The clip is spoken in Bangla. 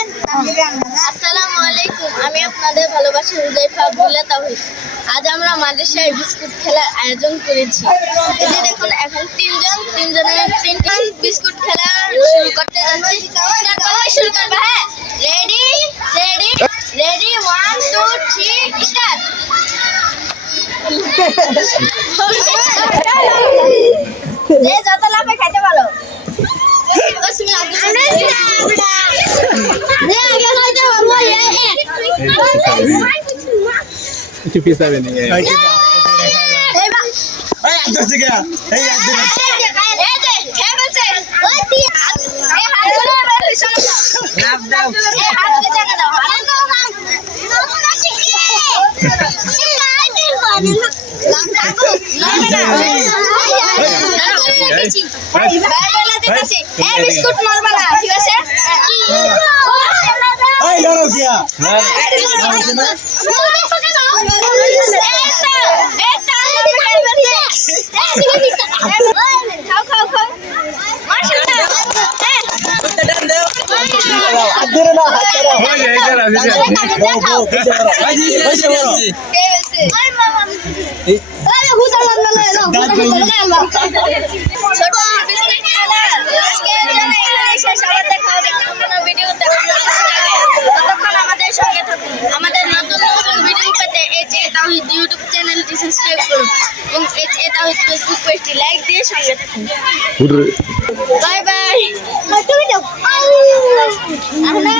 আসসালামু আলাইকুম, আমি আপনাদের ভালোবাসার হুজাইফা আব্দুল্লাহ তাওহীদ। আজ আমরা মাদ্রাসায় বিস্কুট খেলার আয়োজন করেছি। এই যে দেখুন, এখন তিনজনের তিনটা বিস্কুট খেলা শুরু করতে যাচ্ছি। শুরু করবে? হ্যাঁ, রেডি রেডি রেডি 1 2 3 স্টার্ট। যে যত লাফে খাইতে ভালো। একটু পিছাবে নি বিস্কুট মারবা না, ঠিক আছে? আমাদের নতুন নতুন ভিডিও পেতে HA তাওহীদ ইউটিউব চ্যানেলটি সাবস্ক্রাইব করুন এবং HA তাওহীদ ফেসবুক পেজটি লাইক দিয়ে সঙ্গে থাকুন। Bye bye. আমরা